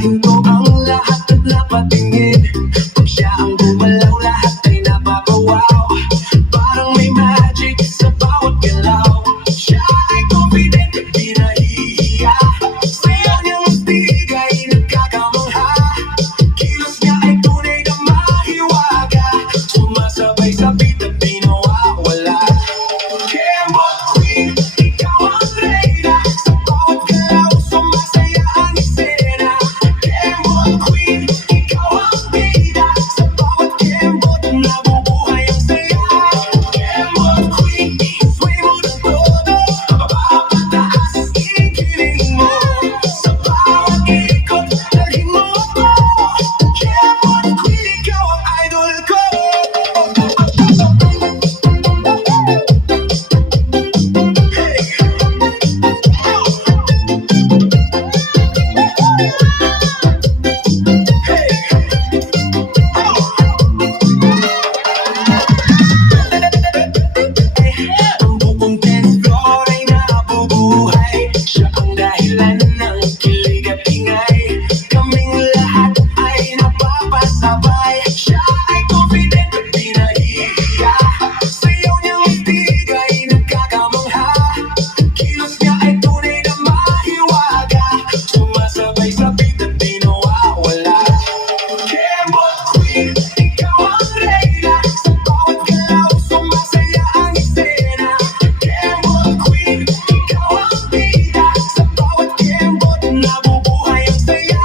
Nahinto ang lahat at napatingin. Pag siya ang gumalaw, lahat ay napapawaw. Parang may magic sa bawat galaw. Siya ay confident at di nahihiya. Sayaw niyang astig ay nagkakamangha. Kilos niya ay tunay na mahiwaga. Sumasabay sa beat at di nawawala. Kembot Queen, ikaw ang reyna. Sa bawat galaw, sumasaya ang eksena. Kembot Queen, ikaw ang bida. Sa bawat kembot, nabubuhay ang saya. Kembot Queen, isway mo ng todo. Mapapataas, ikiling mo. Sa bawat ikot, dalhin mo ako. Kembot Queen, ikaw ang idol ko. Ang buong dance floor ay nabubuhay. Siya ang dahilan ng kilig at ingay. Kaming lahat ay napapasabay. Siya ay confident at di nahihiya. Sayaw niyang astig ay nagkakamangha. Kilos niya ay tunay na mahiwaga. Sumasabay sa beat at di nawawala. Kembot Queen, ikaw ang reyna. Sa bawat galaw, sumasaya ang eksena. Kembot Queen, ikaw ang bida. Sa bawat kembot, nabubuhay ang saya.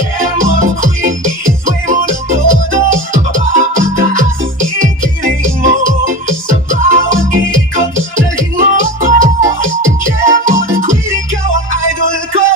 Kembot Queen, isway mo ng todo. Mapapataas, ikiling mo. Sa bawat ikot, dalhin mo ako. Kembot Queen, ikaw ang idol ko.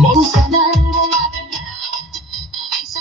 Minsan ang lalapit na ay sa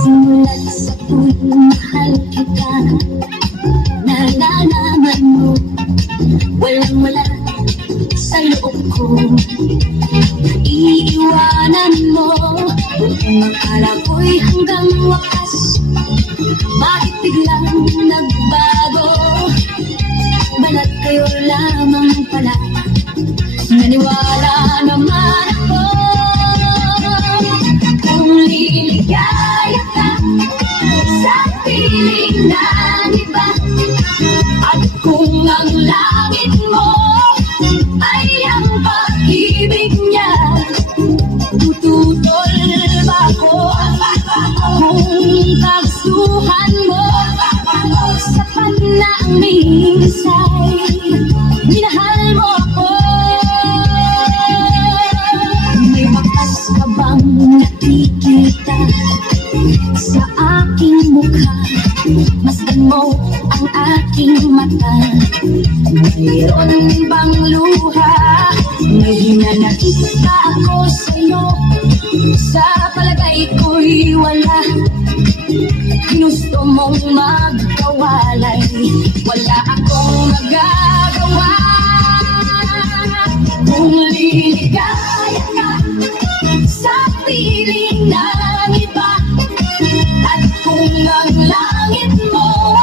Simulat sa tuwing mahal kita, nalalaman mo, walang-wala sa loob ko. Iiwanan mo, kung akala ko'y hanggang wakas, bakit biglang nagbago? Balat kayo lamang pala, naniwala naman ako. Kung liligaya ka sa piling ng iba, at kung ang langit mo ay ang pag-ibig niya, tututol ba ako? Kung kagustuhan mo, sapat na ang minsay, minahal mo ako. May bakas ka bang nakikita sa aking mukha? Masdan mo ang aking mata, mayroon bang luha? May hinanakita ako sa'yo, sa palagay ko'y wala. Ginusto mong magkawalay, wala akong magagawa. Kung liligaya ka sa piling ng iba, at kung ang langit mo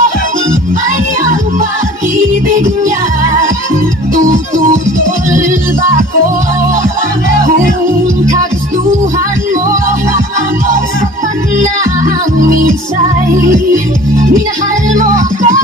ay ang pag-ibig niya, tututol ba ako? Kung kagustuhan mo, sapat na ang minsay, minahal mo ako.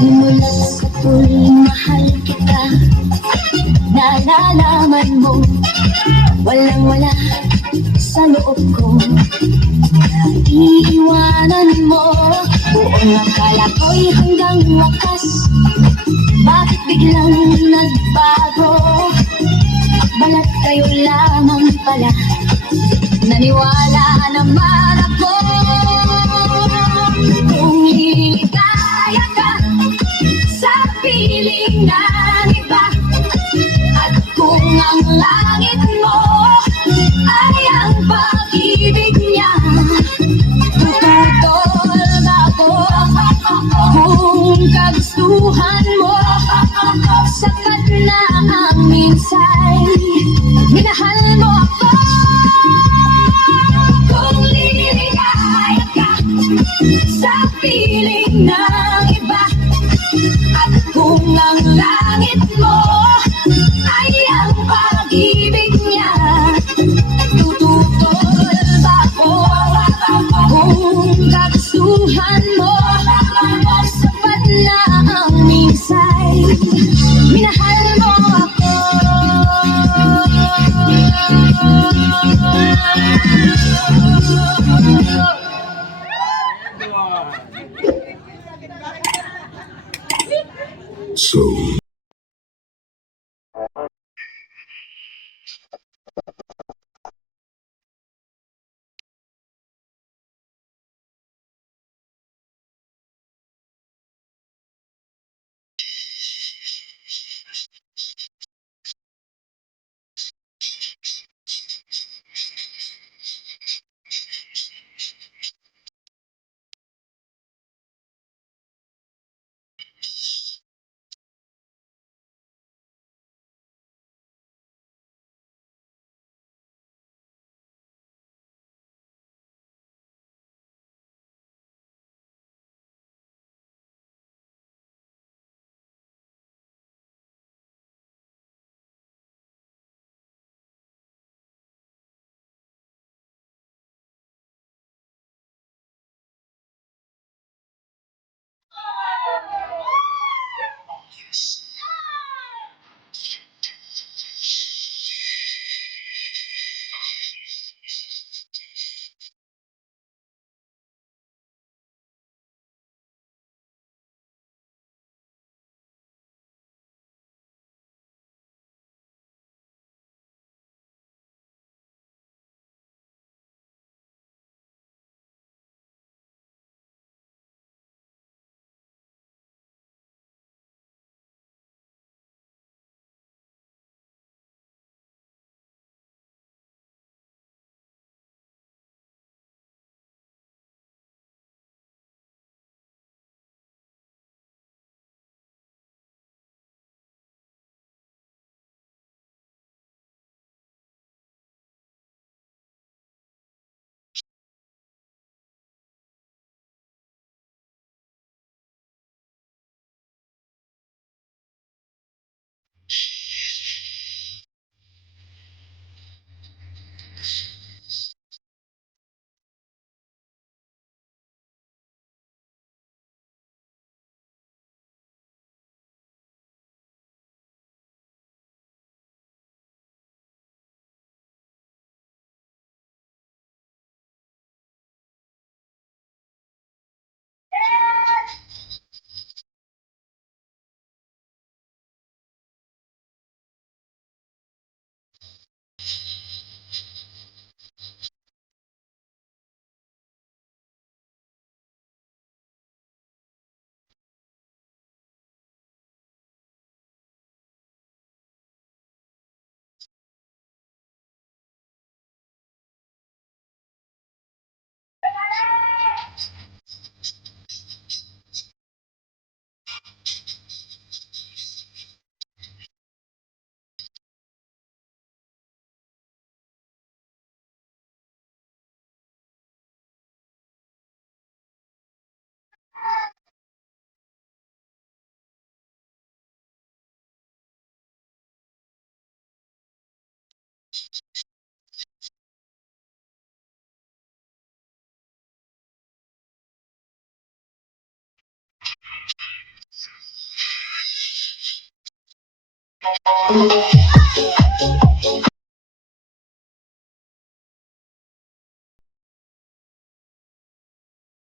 Simulat sa tuwing mahal kita, nalalaman mo, walang-wala sa loob ko. Iiwanan mo, buong akala ko'y hanggang wakas, bakit biglang nagbago? Balat kayo lamang pala, naniwala naman ako. Kung liligaya ka sa piling ng iba, at kung ang langit mo ay ang pag-ibig niya, tututol ba ako? Kung kagustuhan mo, sapat na ang minsay, minahal mo ako. Kung liligaya ka sa piling ng iba, at kung ang langit mo ay ang pag-ibig niya, tututol ba ako? Kung kagustuhan mo, sapat na ang minsay, minahal mo ako. So